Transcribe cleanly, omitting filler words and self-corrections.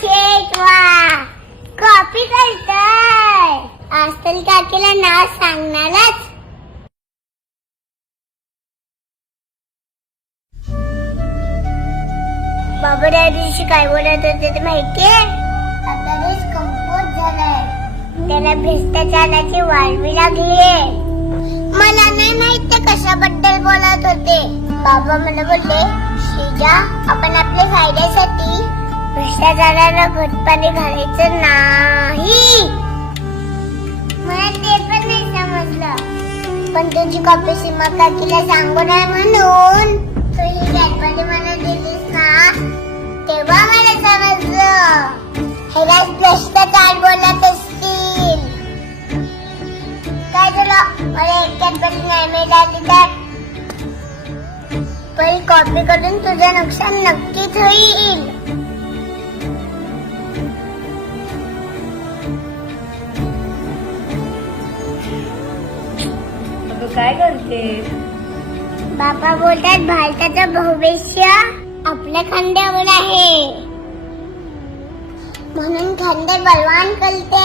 शेट वा कॉपी करताय. आजकाल काकीला नाव सांगणारच. बाबा त्या दिवशी काय बोलत होते ते माहितीये? आता देश कमकुवत झालाय, त्याला भ्रष्टाचाराची वाळवी लागलीये. मला नाही माहित ते कशाबद्दल बोलत होते. बाबा मला बोलले, श्रीजा आपण आपल्या फायद्यासाठी भ्रष्टाचाराला खतपाणी घालायचं नाही. मला ते पण नाही समजलं, पण तुझी कॉपी सीमा काकीला सांगू नये म्हणून तू ही कॅडबरी मला दिलीस ना, तेव्हा मला समजलं ह्याला भ्रष्टाचार बोलत असतील. काय झालं, मला एक कॅडबरी नाही मिळाली तर पण कॉपी करून तुझं नुकसान नक्कीच होईल. काय करते? बाबा बोलतात भारताचं भविष्य आपल्या खांद्यावर आहे, म्हणून खांदे बलवान करते.